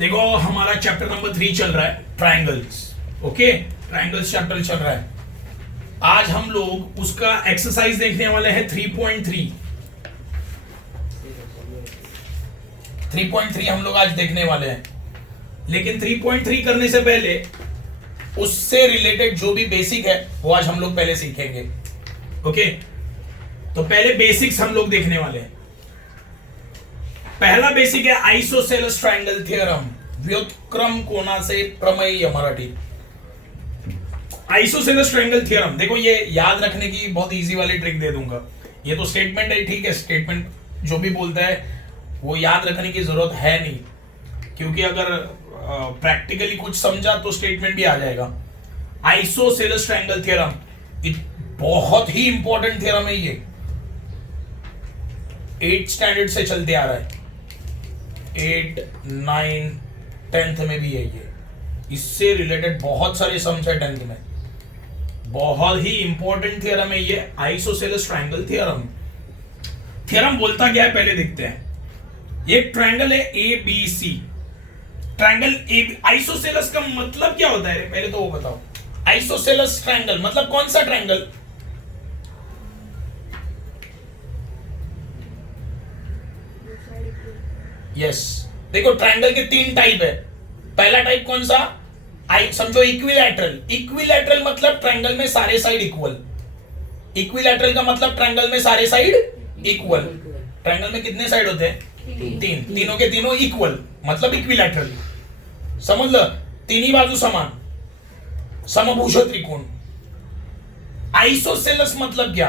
देखो हमारा chapter number 3 चल रहा है, ट्रायंगल्स। ओके, ट्रायंगल्स चैप्टर चल रहा है। आज हम लोग उसका एक्सरसाइज देखने वाले हैं 3.3। 3.3 हम लोग आज देखने वाले हैं, लेकिन 3.3 करने से पहले उससे रिलेटेड जो भी बेसिक है वो आज हम लोग पहले सीखेंगे। ओके, तो पहले बेसिक्स हम लोग देखने वाले हैं। पहला बेसिक है आइसोसेलेस ट्रायंगल थ्योरम, व्युत्क्रम कोना से प्रमेय मराठी। आइसोसेलेस ट्रायंगल थ्योरम, देखो ये याद रखने की बहुत इजी वाली ट्रिक दे दूंगा। ये तो स्टेटमेंट है, ठीक है, स्टेटमेंट जो भी बोलता है वो याद रखने की जरूरत है नहीं, क्योंकि अगर प्रैक्टिकली कुछ समझा तो स्टेटमेंट भी आ जाएगा। आइसोसेलेस ट्रायंगल थ्योरम बहुत ही इंपॉर्टेंट थ्योरम है। ये 8th स्टैंडर्ड से चलते आ रहा है, 8, 9, 10th में भी है ये। इससे रिलेटेड बहुत सारे सम्स है 10th में। बहुत ही इंपॉर्टेंट थ्योरम है ये आइसोसेलेस ट्रायंगल थ्योरम। थ्योरम बोलता क्या है पहले देखते हैं। ये ट्रायंगल है A B C, triangle A. Isosceles का मतलब क्या होता है पहले तो वो बताओ। आइसोसेलेस ट्रायंगल मतलब कौन सा ट्रायंगल? यस, देखो ट्रायंगल के 3 टाइप है। पहला टाइप कौन सा? समझो इक्विलैटरल। इक्विलैटरल मतलब ट्रायंगल में सारे साइड इक्वल। इक्विलैटरल का मतलब ट्रायंगल में सारे साइड इक्वल। ट्रायंगल में कितने साइड होते हैं? 3। तीनों के तीनों इक्वल मतलब इक्विलैटरल। समझ लो, तीन बाजू समान, समभुज त्रिकोण। आइसोसेलेस मतलब क्या?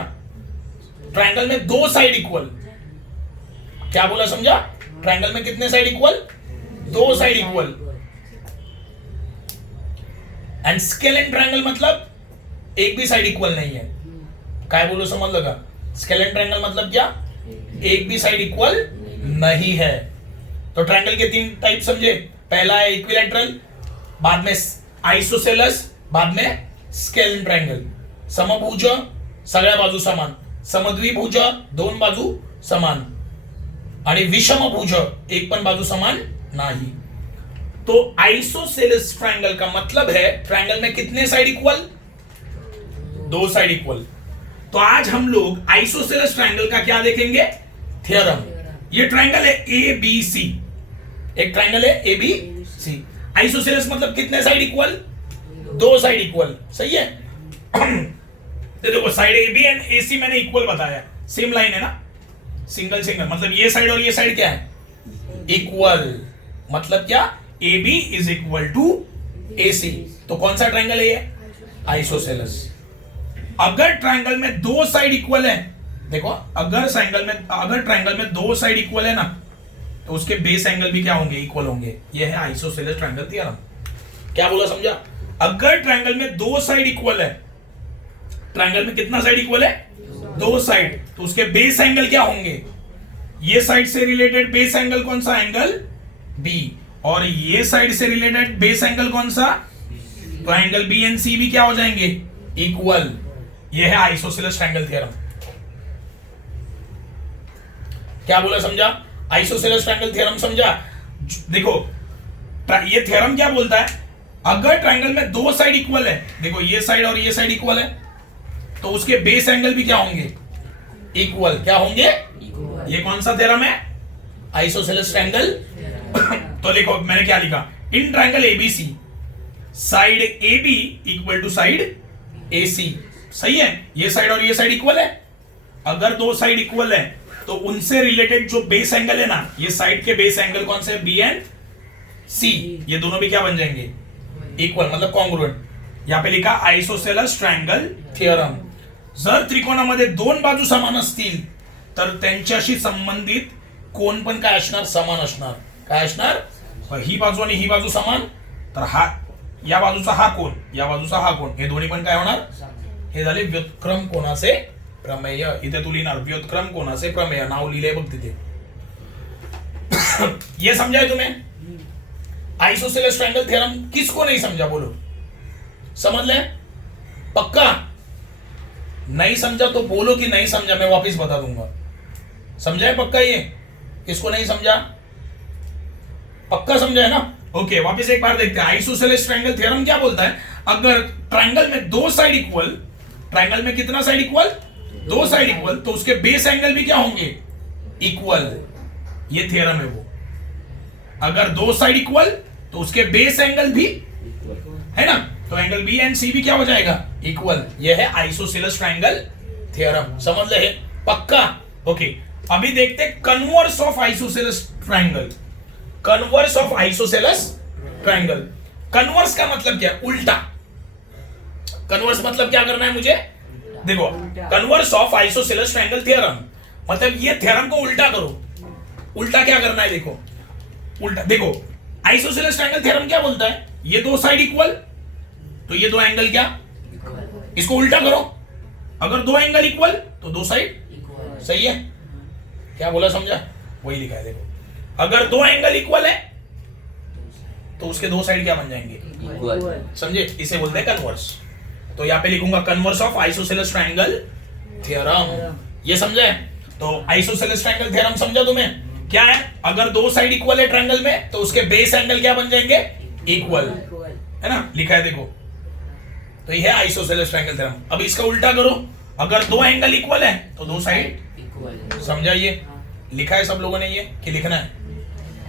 ट्रायंगल में 2 साइड इक्वल। क्या बोला, समझा? ट्रायंगल में कितने side equal? 2 side equal. And scalene triangle मतलब एक भी साइड इक्वल नहीं है। क्या बोलो, समझ लगा? स्केलेन ट्रायंगल मतलब क्या? एक भी साइड इक्वल नहीं है। तो ट्रायंगल के 3 टाइप समझे। पहला है इक्विलैटरल, बाद में आइसोसेलेस, बाद में स्केलेन ट्रायंगल। समभुज सगळ्या बाजू समान, समद्विभुज 2 बाजू समान, आणि विषमभुज एक पण बाजू समान नाही। तो आइसोसेलेस ट्रायंगल का मतलब है ट्रायंगल में कितने साइड इक्वल? 2 side equal. तो आज हम लोग आइसोसेलेस ट्रायंगल का क्या देखेंगे? थ्योरम। ये ट्रायंगल है ए बी सी, एक ट्रायंगल है ए बी सी। आइसोसेलेस मतलब कितने साइड इक्वल? 2 side equal. सही है। तो देखो साइड ए बी एंड ए सी मैंने इक्वल बताया, सेम लाइन है ना, सिंगल सिंगल। मतलब ये साइड और ये साइड क्या है? इक्वल। मतलब क्या? A B is equal to A C. तो कौन सा ट्रायंगल है ये? आइसोसेलेस। अगर ट्रायंगल में 2 साइड इक्वल है, देखो अगर ट्रायंगल में 2 साइड इक्वल है ना, तो उसके बेस एंगल भी क्या होंगे? इक्वल होंगे। ये है आइसोसेलेस ट्रायंगल थ्योरम। क्या बोला, समझा? अगर ट्रायंगल में 2 साइड इक्वल है, ट्रायंगल में कितना साइड इक्वल है? 2 साइड, तो उसके बेस एंगल क्या होंगे? ये साइड से रिलेटेड बेस एंगल कौन सा? Angle B. और ये साइड से रिलेटेड बेस एंगल कौन सा? तो एंगल बी एंड सी भी क्या हो जाएंगे? इक्वल। ये है आइसोसेलेस ट्रायंगल थ्योरम। क्या बोला, समझा? आइसोसेलेस ट्रायंगल थ्योरम समझा? देखो ये थ्योरम क्या बोलता है, अगर ट्रायंगल में 2 साइड इक्वल है, देखो ये साइड और ये साइड इक्वल है, तो उसके बेस एंगल भी क्या होंगे? इक्वल। क्या होंगे? ये कौन सा थ्योरम है? Isosceles triangle. तो देखो मैंने क्या लिखा, in triangle ABC side A B equal to side A C. सही है। ये साइड और ये साइड इक्वल है। अगर 2 साइड इक्वल है तो उनसे रिलेटेड जो बेस एंगल है ना, ये साइड के बेस एंगल कौन से? बी एंड सी। ये दोनों भी क्या बन जाएंगे? इक्वल, मतलब कॉन्ग्रुएंट। यहां पे लिखा आइसोसेलेस ट्रायंगल थ्योरम। जर त्रिकोणामध्ये 2 बाजू समान असतील तर त्यांच्याशी संबंधित कोण पण काय असणार? समान असणार। काय असणार? ही बाजू आणि ही बाजू समान, तर हा या बाजूचा हा कोण, या बाजूचा हा कोण, हे दोन्ही पण काय होणार? हे झाले व्युत्क्रम कोनाचे प्रमेय। इथे तू लिहिणार व्युत्क्रम कोनाचे प्रमेय, नाव लिहिले बघ तिथे। ये समझा है तुम्हें? आइसोसेलेस ट्रायंगल थ्योरम किसको नहीं समझा, बोलो? समझ ले? पक्का? नहीं समझा तो बोलो कि नहीं समझा, मैं वापस बता दूंगा। समझा है पक्का? ये किसको नहीं समझा? पक्का समझा है ना? ओके वापस एक बार देखते हैं। आइसोसेलेस ट्रायंगल थ्योरम क्या बोलता है? अगर ट्रायंगल में दो साइड इक्वल, ट्रायंगल में कितना साइड इक्वल? दो साइड इक्वल, तो उसके बेस एंगल भी क्या होंगे? इक्वल। ये थ्योरम है वो। अगर दो साइड इक्वल तो उसके बेस एंगल भी है ना, तो एंगल बी एंड सी भी क्या हो जाएगा? इक्वल। यह है आइसोसेलेस ट्रायंगल थ्योरम। समझ ले? पक्का? ओके अभी देखते हैं converse of isosceles triangle. Converse of isosceles triangle. Converse का मतलब क्या? उल्टा। कन्वर्स मतलब क्या करना है मुझे? देखो converse of isosceles triangle theorem मतलब ये थ्योरम को उल्टा करो। उल्टा क्या करना है? देखो उल्टा देखो, आइसोसेलेस ट्रायंगल थ्योरम क्या बोलता है? ये दो साइड इक्वल तो ये दो एंगल क्या? इसको उल्टा करो। अगर दो एंगल इक्वल तो दो साइड सही है। क्या बोला समझा? वही लिखा है देखो। अगर दो एंगल इक्वल है तो उसके दो साइड क्या बन जाएंगे? इक्वल। समझे? इसे बोलते हैं कन्वर्स। तो यहां पे लिखूंगा converse of isosceles triangle theorem. ये समझे? तो आइसोसेलेस ट्रायंगल थ्योरम समझा तुम्हें? क्या है? अगर दो साइड इक्वल है ट्रायंगल में तो उसके बेस एंगल क्या बन जाएंगे? इक्वल। है ना? लिखा है देखो। तो ये है आइसोसेलेस ट्रायंगल थ्योरम। अब इसका उल्टा करो। अगर दो एंगल इक्वल है तो दो साइड इक्वल। समझा? ये लिखा है सब लोगों ने ये कि लिखना है?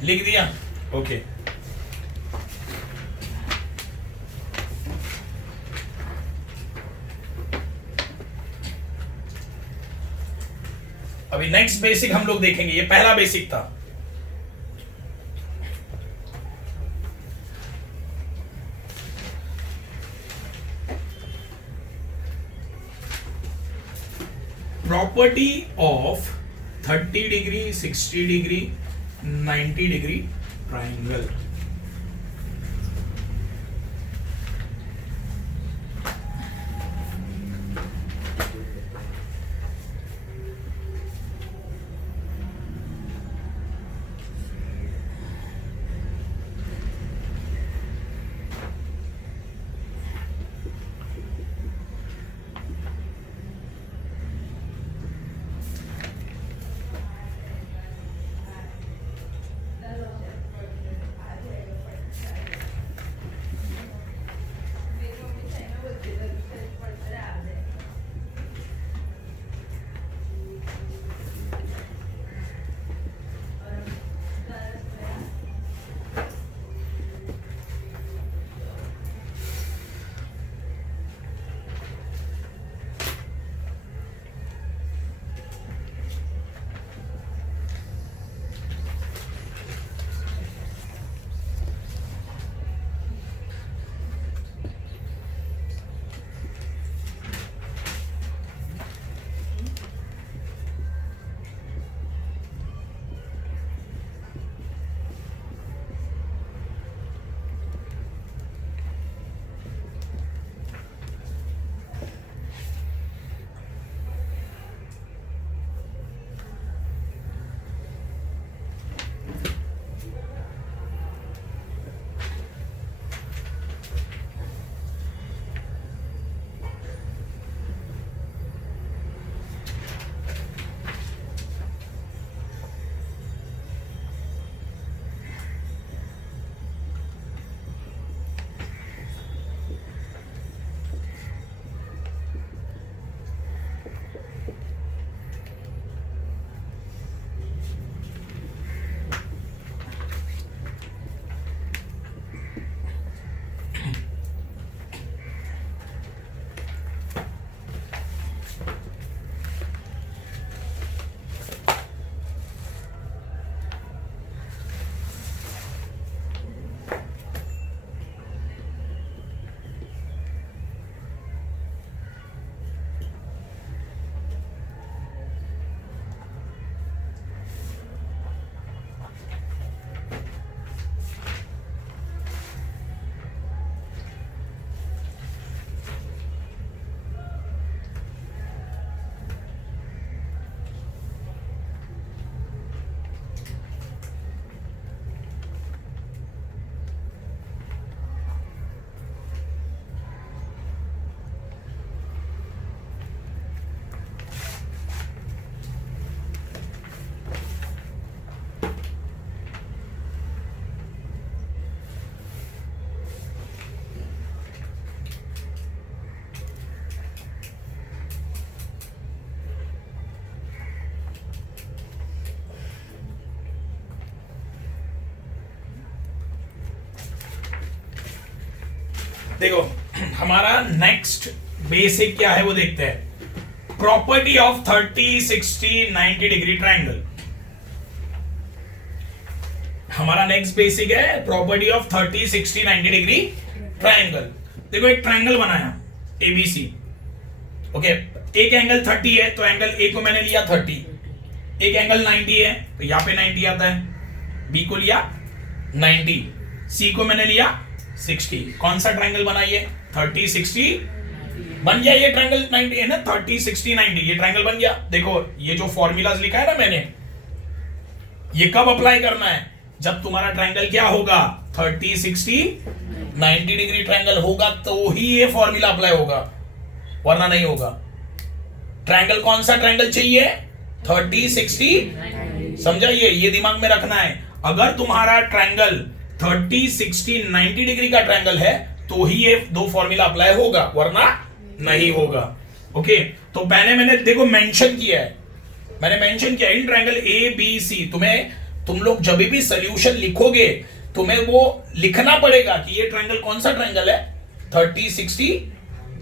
लिख दिया? ओके अभी नेक्स्ट बेसिक हम लोग देखेंगे। ये पहला बेसिक था। Property of 30 degree 60 degree 90 degree triangle. देखो हमारा नेक्स्ट बेसिक क्या है वो देखते हैं। Property of 30, 60, 90 degree triangle. हमारा नेक्स्ट बेसिक है प्रॉपर्टी ऑफ 30, 60, 90 डिग्री ट्रायंगल। देखो एक ट्रायंगल बनाया एबीसी, ओके, एक एंगल 30 है तो एंगल ए को मैंने लिया 30, एक एंगल 90 है तो यहां पे 90 आता है, बी को लिया 90, सी को मैंने लिया 60। कौन सा ट्रायंगल बना ये? 30, 60 बन गया ये ट्रायंगल। 90 है ना, 30, 60, 90 ये ट्रायंगल बन गया। देखो ये जो फॉर्मूलाज लिखा है ना मैंने, ये कब अप्लाई करना है? जब तुम्हारा ट्रायंगल क्या होगा? 30, 60, 90 डिग्री ट्रायंगल होगा तो ही ये फॉर्मूला अप्लाई होगा, वरना नहीं होगा। ट्रायंगल कौन सा ट्रायंगल चाहिए? 30, 60, समझा? ये दिमाग में रखना है। अगर तुम्हारा ट्रायंगल 30, 60, 90 डिग्री का ट्रायंगल है तो ही ये दो फॉर्मूला अप्लाई होगा, वरना नहीं होगा। ओके, तो पहले मैंने देखो मेंशन किया है, मैंने मेंशन किया इन ट्रायंगल ए बी सी। तुम लोग जब भी सॉल्यूशन लिखोगे तुम्हें वो लिखना पड़ेगा कि ये ट्रायंगल कौन सा ट्रायंगल है, 30, 60,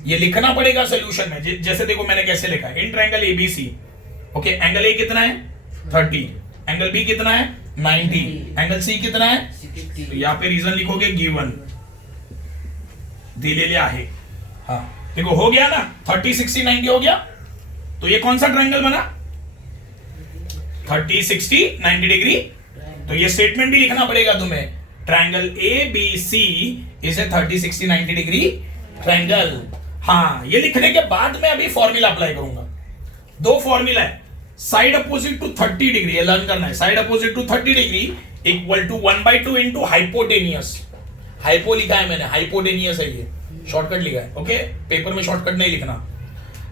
ये लिखना पड़ेगा सॉल्यूशन में। जैसे देखो मैंने कैसे लिखा है, इन triangle ABC, okay, angle A कितना है? 30, एंगल बी कितना है? 90, एंगल सी कितना है? तो यहां पे रीजन लिखोगे गिवन, दिलेले आहे। हाँ देखो हो गया ना, 30, 60, 90 हो गया। तो ये कौन सा ट्रायंगल बना? 30, 60, 90 डिग्री। तो ये स्टेटमेंट भी लिखना पड़ेगा तुम्हें, triangle A B C is a 30, 60, 90 degree triangle. हाँ, ये लिखने के बाद मैं अभी फॉर्मूला अप्लाई करूंगा। दो फॉर्मूला है, साइड अपोजिट टू 30 डिग्री, ये लर्न करना है। Side opposite to 30 degree equal to 1/2 into hypotenuse. Hypo लिखा है मैंने, हाइपोटेनियस है ये, शॉर्टकट लिखा है। ओके, पेपर में शॉर्टकट नहीं लिखना।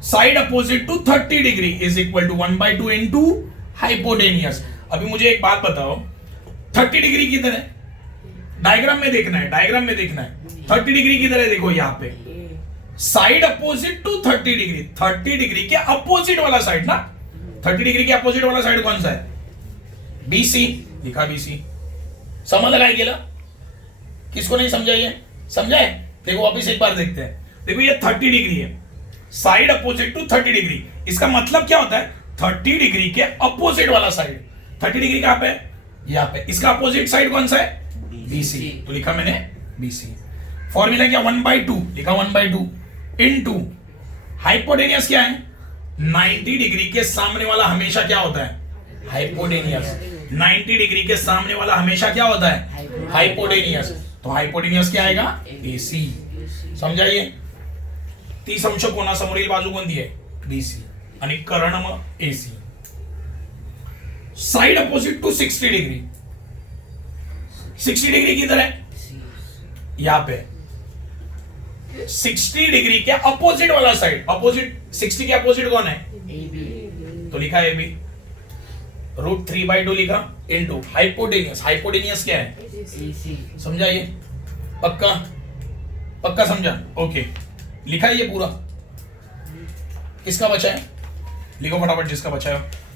Side opposite to 30 degree is equal to 1/2 into hypotenuse. अभी मुझे एक बात बताओ, 30 डिग्री किधर है? डायग्राम में देखना है, डायग्राम में देखना है। 30 डिग्री किधर है? देखो यहां पे side opposite to 30 degree, 30 degree के अपोजिट वाला साइड ना। 30 डिग्री के अपोजिट वाला साइड कौन सा है? बीसी, लिखा बीसी। समझ लगाई गेला? किसको नहीं समझाइए? समझाए? देखो वापिस एक बार देखते हैं। देखो ये 30 डिग्री है, साइड अपोजिट टू 30 डिग्री। इसका मतलब क्या होता है? 30 डिग्री के अपोजिट वाला साइड। 30 डिग्री कहां पे? यहां पे। इसका अपोजिट साइड कौन सा है? बीसी। तो लिखा मैंने बीसी। फॉर्मूला क्या? 1/2, लिखा 1/2 इनटू हाइपोटेनियस क्या है? 90 डिग्री के सामने वाला हमेशा क्या होता है? हाइपोटेनियस। 90 डिग्री के सामने वाला हमेशा क्या होता है? हाइपोटेनियस। तो हाइपोटेनियस क्या आएगा? एसी। समझाइए? 30 अंश कोणासमोरील बाजू कोणती आहे? बीसी आणि कर्ण मग AC. Side opposite to 60 degree, 60 degree किधर है? यहां पे। 60 डिग्री के अपोजिट वाला साइड, अपोजिट 60 के अपोजिट कौन है? तो लिखा है बी, √3/2 लिखा इनटू हाइपोटेनियस। हाइपोटेनियस क्या है? समझाइए? पक्का? पक्का समझा? ओके, लिखा है ये पूरा। किसका बचा है? लिखो फटाफट जिसका बचा है।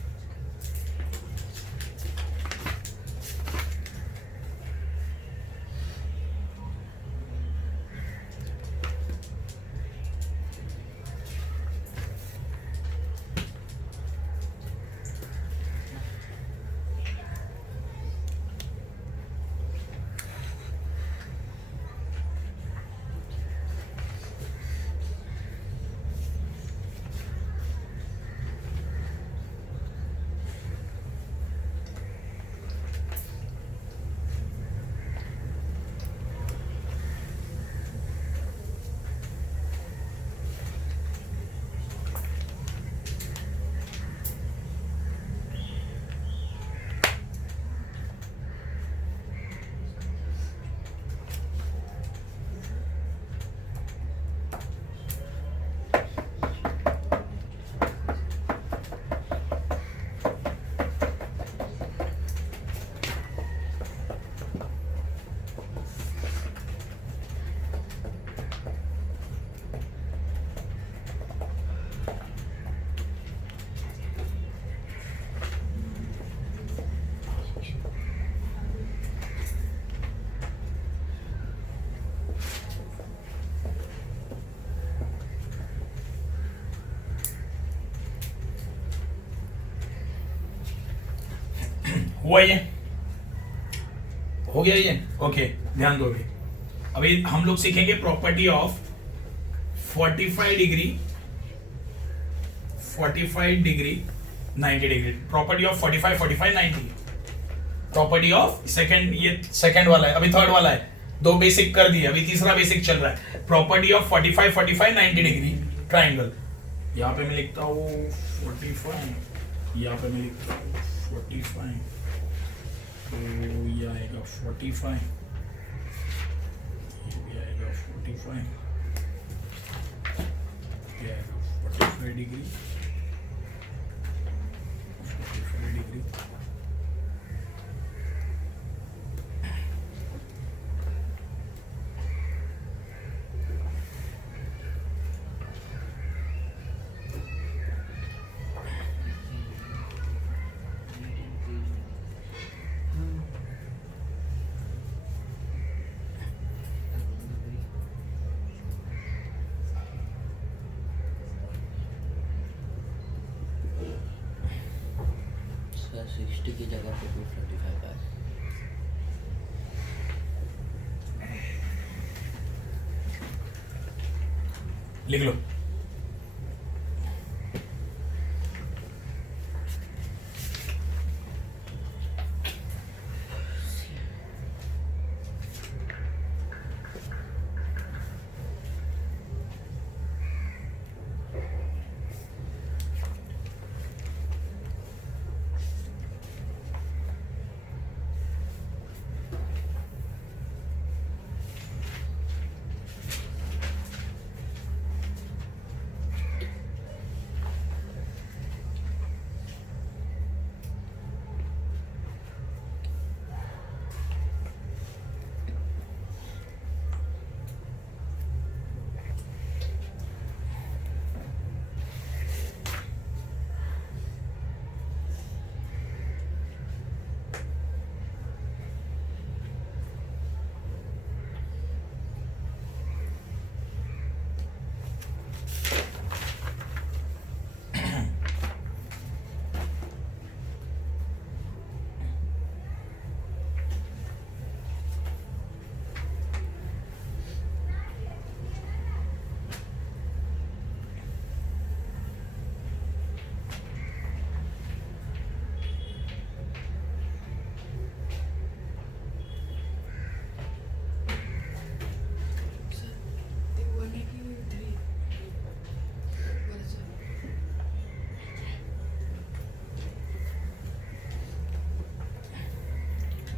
हुआ ये, हो गया ये, ओके। ध्यान दो अभी हम लोग सीखेंगे property of 45 degree 90 degree. Property of 45 45 90। Property of second, ये सेकंड वाला है, अभी थर्ड वाला है। दो बेसिक कर दिए, अभी तीसरा बेसिक चल रहा है। Property of 45 45 90 degree triangle. यहां पे मैं लिखता हूं 45, यहाँ पे मैं लिखता हूँ 45, तो ये आएगा 45, ये भी आएगा 45, ये आएगा 45 डिग्री 45 डिग्री। सर 60 की जगह पे 245 है। लिख लो।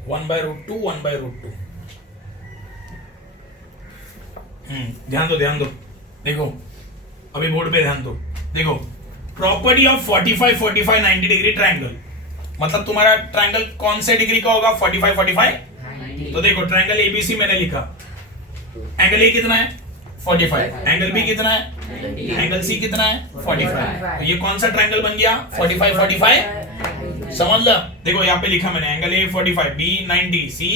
One by root two, 1 by root 2। ध्यान दो देखो, अभी बोर्ड पे ध्यान दो। देखो प्रॉपर्टी ऑफ 45 45 90 डिग्री ट्राइंगल, मतलब तुम्हारा ट्राइंगल कौन से डिग्री का होगा? 45 45। तो देखो ट्राइंगल एबीसी मैंने लिखा, एंगल ए कितना है? 45। एंगल बी कितना है? एंगल सी कितना है? 45। तो ये कौन सा ट्राइंगल बन गया? 45 45। समझ लो, देखो यहाँ पे लिखा मैंने, एंगल ए 45, बी 90, सी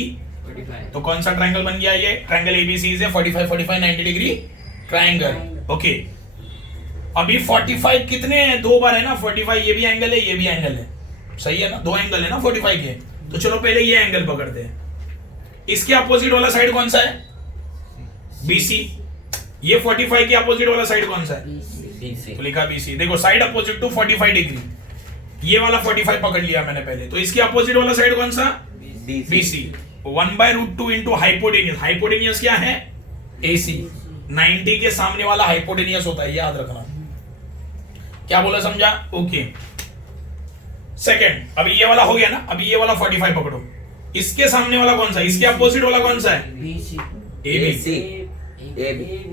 45। तो कौन सा ट्राइंगल बन गया? ये ट्राइंगल एबीसी से 45 45 90 डिग्री ट्राइंगल। ओके, अभी 45 कितने हैं? दो बार है ना 45, ये भी एंगल है, ये भी एंगल है, सही है ना? दो एंगल है ना 45 के। तो चलो पहले ये एंगल पकड़ते हैं। इसके अपोजिट वाला साइड कौन सा है? बीसी। ये 45 के अपोजिट वाला साइड कौन सा है? बीसी। तो लिखा बीसी। देखो साइड अपोजिट टू 45 डिग्री, ये वाला 45 पकड़ लिया मैंने पहले। तो इसके अपोजिट वाला साइड कौन सा? BC. 1 by root 2 into hypotenuse. Hypotenuse क्या है? एसी। 90 के सामने वाला हाइपोटेनियस होता है, याद रखना। क्या बोला, समझा? ओके। सेकंड, अभी ये वाला हो गया ना, अभी ये वाला 45 पकड़ो। इसके सामने वाला कौन सा? इसके अपोजिट वाला कौन सा है? एबी।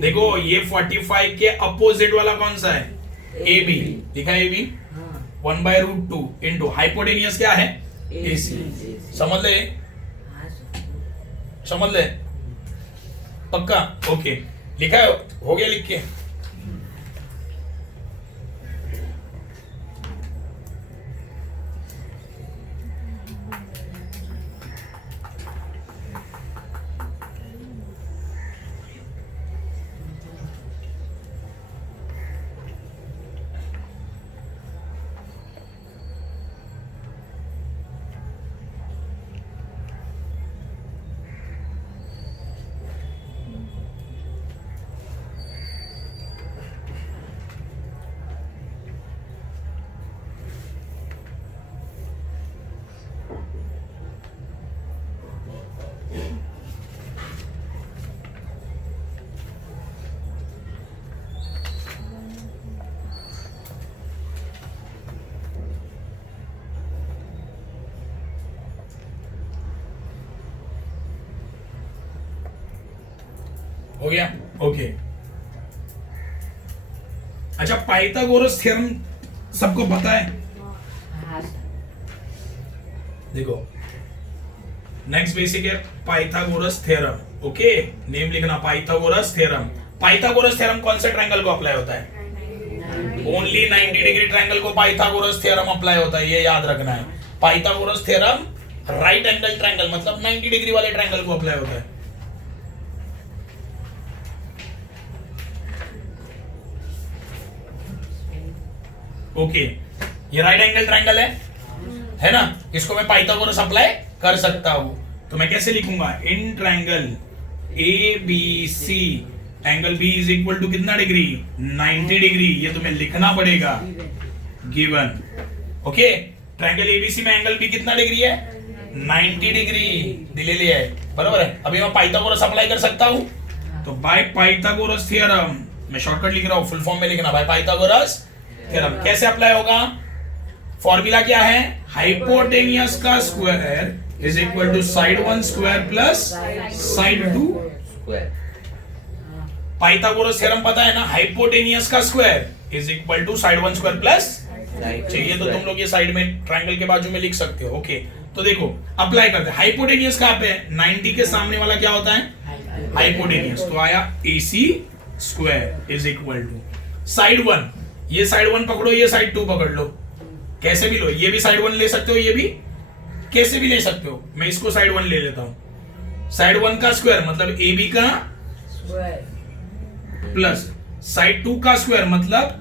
देखो ये 45 के अपोजिट वाला कौन सा है? एबी। लिखा है AB. 1 by root 2 into hypotenuse क्या है? एसी। समझ ले, समझ ले, पक्का? ओके, लिखा है, हो गया लिख के। हो गया? ओके। अच्छा, पाइथागोरस थ्योरम सबको पता है? हाँ सर। देखो, नेक्स्ट बेसिक है पाइथागोरस थ्योरम। ओके, नेम लिखना, पाइथागोरस थ्योरम। पाइथागोरस थ्योरम कौन से ट्रायंगल को अप्लाई होता है? ओनली 90 डिग्री ट्रायंगल को पाइथागोरस थ्योरम अप्लाई होता है, ये याद रखना है। Pythagoras theorem right angle triangle मतलब 90 डिग्री वाले ट्रायंगल को अप्लाई होता है। ओके, ये राइट एंगल ट्रायंगल है ना? इसको मैं पाइथागोरस अप्लाई कर सकता हूं, तो मैं कैसे लिखूंगा? In triangle A B C angle B is equal to कितना डिग्री? 90 डिग्री। ये तुम्हें लिखना पड़ेगा, गिवन। ओके, ट्रायंगल एबीसी में एंगल बी कितना डिग्री है? 90 डिग्री दिले लिया है, बराबर है। अभी मैं पाइथागोरस अप्लाई कर सकता हूं, तो बाय पाइथागोरस थ्योरम, मैं शॉर्टकट लिख रहा हूं, फुल फॉर्म में लिखना, बाय पाइथागोरस थ्योरम। कैसे अप्लाई होगा? फॉर्मूला क्या है? हाइपोटेनियस का square is equal to side 1 square plus side 2 square. Pythagoras theorem पता है ना? हाइपोटेनियस का square is equal to side 1 square plus चाहिए तो तुम लोग ये साइड में ट्रायंगल के बाजू में लिख सकते हो। ओके, तो देखो अप्लाई करते हैं। हाइपोटेनियस कहां पे है? 90 के सामने वाला क्या होता है? हाइपोटेनियस। तो आया AC square is equal to side 1, ये साइड 1 पकड़ो, ये साइड 2 पकड़ लो, कैसे भी लो। ये भी साइड 1 ले सकते हो, ये भी कैसे भी ले सकते हो। मैं इसको साइड 1 ले लेता हूं। साइड 1 का स्क्वायर मतलब AB का प्लस साइड 2 का स्क्वायर मतलब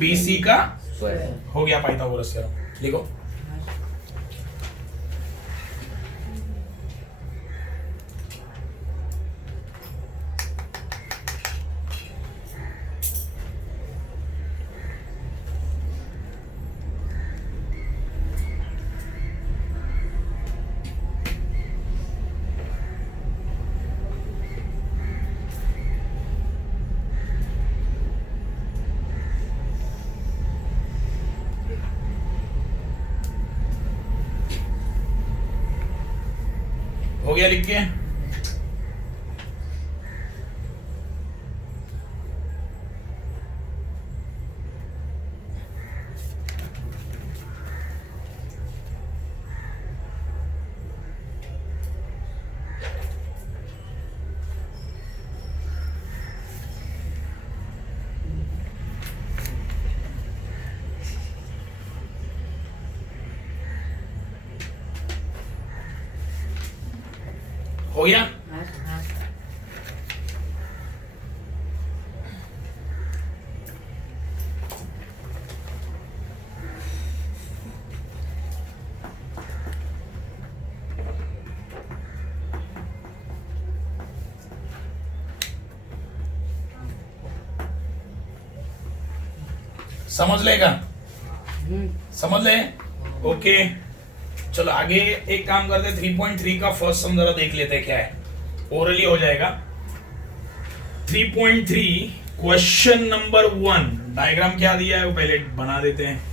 BC का स्क्वायर। हो गया पाइथागोरस थ्योरम। लिखो, हो गया लिख के? हो गया? समझ लेगा? समझ ले? ओके, चलो आगे एक काम करते हैं। 3.3 का फर्स्ट सम जरा देख लेते हैं क्या है, ओरली हो जाएगा। 3.3 क्वेश्चन नंबर 1, डायग्राम क्या दिया है वो पहले बना देते हैं।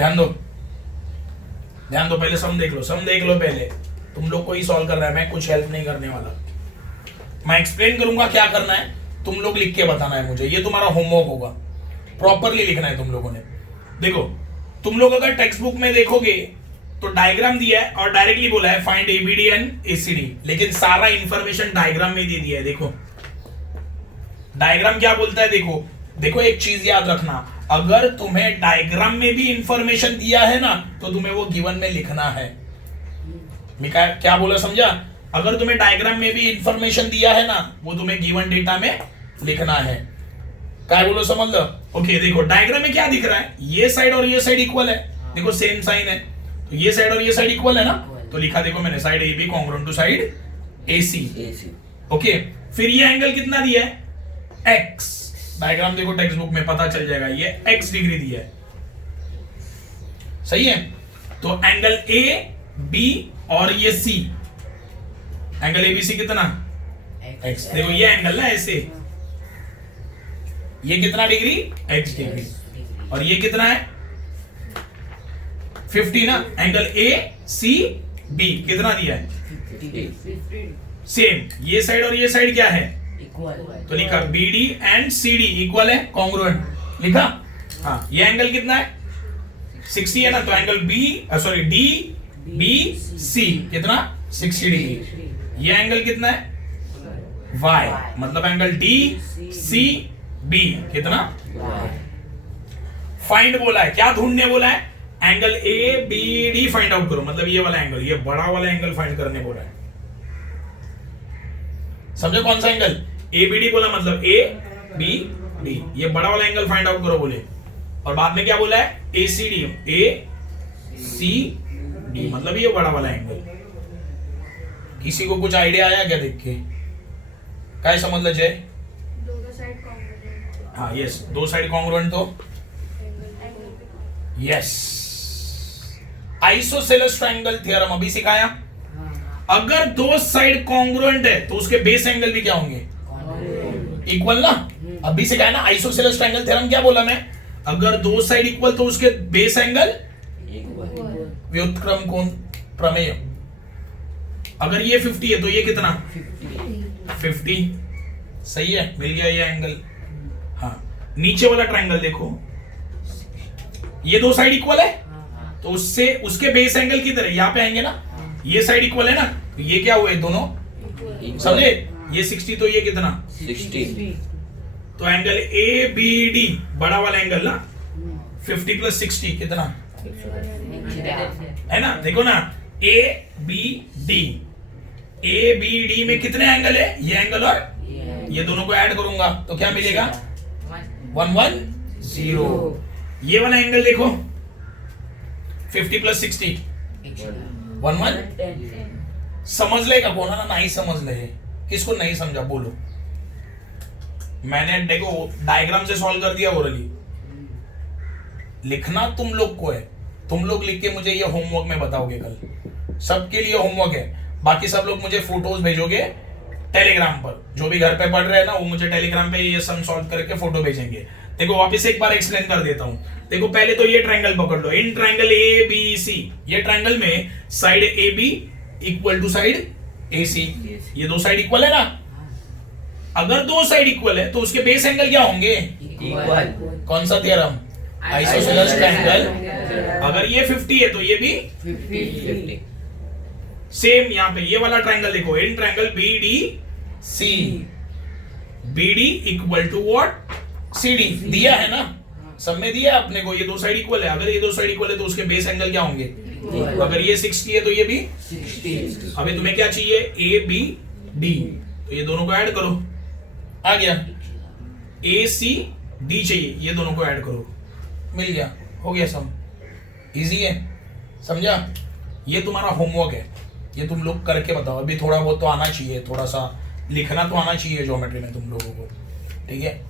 ध्यान दो, ध्यान दो, पहले सम देख लो, सम देख लो पहले। तुम लोग को ही सॉल्व कर रहा है, मैं कुछ हेल्प नहीं करने वाला। मैं एक्सप्लेन करूंगा क्या करना है, तुम लोग लिख के बताना है मुझे। ये तुम्हारा होमवर्क होगा, प्रॉपरली लिखना है तुम लोगों ने। देखो, तुम लोग अगर टेक्स्ट बुक में देखोगे तो डायग्राम दिया है और डायरेक्टली बोला है फाइंड एबीडी एंड एसीडी, लेकिन सारा इंफॉर्मेशन डायग्राम में दे दिया है। देखो डायग्राम क्या बोलता है, देखो देखो एक चीज याद रखना, अगर तुम्हें डायग्राम में भी इंफॉर्मेशन दिया है ना तो तुम्हें वो गिवन में लिखना है। मैं क्या बोला समझा? अगर तुम्हें डायग्राम में भी इंफॉर्मेशन दिया है ना वो तुम्हें गिवन डेटा में लिखना है। क्या बोलो, समझ लो। ओके, देखो डायग्राम में क्या दिख रहा है, ये साइड और ये साइड इक्वल है, देखो सेम साइन है, तो ये साइड और ये साइड इक्वल है ना, तो लिखा देखो मैंने side A B congruent to side AC। ओके, फिर ये एंगल कितना दिया है, x। डायग्राम देखो टेक्स्ट बुक में पता चल जाएगा, ये x डिग्री दिया है, सही है। तो एंगल A B और ये C, एंगल ABC कितना, x। देखो ये एंगल ना ऐसे, ये कितना डिग्री, x डिग्री, और ये कितना है 50 ना। एंगल ACB कितना दिया है, सेम। ये साइड और ये साइड क्या है, तो लिखा BD एंड CD इक्वल है, कॉन्ग्रुएंट लिखा। हाँ, ये एंगल कितना है 60 है ना, तो एंगल DBC कितना 60 डिग्री। ये एंगल कितना है Y, मतलब एंगल DCB कितना, फाइंड बोला है, क्या ढूंढने बोला है, एंगल ABD फाइंड आउट करो, मतलब ये वाला एंगल, ये बड़ा वाला एंगल फाइंड करने बोला है। समझो कौन सा एंगल, ABD बोला मतलब ABD, ये बड़ा वाला एंगल फाइंड आउट करो बोले। और बाद में क्या बोला है, ACD मतलब ये बड़ा वाला एंगल। किसी को कुछ आइडिया आया क्या देख के, क्या समझ लो जय? दोनों साइड कॉन्ग्रुएंट। हाँ यस, दो साइड कॉन्ग्रुएंट तो यस। आइसोसेलेस ट्रायंगल थ्योरम अभी सिखाया। अगर दो साइड कॉन्ग्रुएंट है तो उसके बेस एंगल भी क्या होंगे, इक्वल ना। अभी सिखाया ना आइसोसेलेस ट्रायंगल थ्योरम, क्या बोला मैं, अगर दो साइड इक्वल तो उसके बेस एंगल, व्युत्क्रम कोण प्रमेय। अगर ये 50 है तो ये कितना 50, सही है, मिल गया ये एंगल। हाँ, नीचे वाला ट्रायंगल देखो, ये दो साइड इक्वल है तो उससे उसके बेस एंगल किधर है, यहाँ पे आएंगे ना, ये साइड इक्वल है ना, तो ये क्या हुए दोनों, समझे, ये 60 तो ये कितना 60, तो एंगल ABD बड़ा वाला एंगल ना, 50 प्लस 60 कितना है ना। देखो ना ABD में कितने एंगल है, ये एंगल और ये दोनों को ऐड करूंगा तो क्या मिलेगा 110। ये वाला एंगल देखो 50 प्लस 60 110। समझ लेगा कौन ना, नहीं समझ ले, किसको नहीं समझा बोलो। मैंने देखो डायग्राम से सॉल्व कर दिया ओरली, लिखना तुम लोग को है, तुम लोग लिख के मुझे ये होमवर्क में बताओगे कल, सबके लिए होमवर्क है। बाकी सब लोग मुझे फोटोज भेजोगे टेलीग्राम पर, जो भी घर पे पढ़ रहे हैं ना वो मुझे टेलीग्राम पे ये सम सॉल्व करके फोटो भेजेंगे। देखो वापस एक बार एक्सप्लेन कर देता हूं। देखो पहले तो ये ट्रायंगल पकड़ लो, इन ट्रायंगल ABC, ये ट्रायंगल में side AB equal to side AC, ये दो साइड इक्वल है ना। अगर दो साइड इक्वल है तो उसके बेस एंगल क्या होंगे, इक्वल। कौन सा थ्योरम, आइसोसेलेस ट्रायंगल। अगर ये 50 है तो ये भी 50। सेम। यहाँ पे ये वाला ट्रायंगल देखो, in triangle BDC, BD equal to what, CD दिया है ना, सब में दिया है अपने को, ये दो साइड इक्वल है। अगर ये दो साइड इक्वल है तो उसके बेस एंगल क्या होंगे, अगर ये 60 है तो ये भी 60। अभी तुम्हें क्या चाहिए, ABD, तो ये दोनों को ऐड करो, आ गया। ACD चाहिए, ये दोनों को ऐड करो, मिल गया, हो गया सम। इजी है, समझा। ये तुम्हारा होमवर्क है, ये तुम लोग करके बताओ। अभी थोड़ा बहुत तो आना चाहिए, थोड़ा सा लिखना तो आना चाहिए ज्योमेट्री में तुम लोगों को, ठीक है।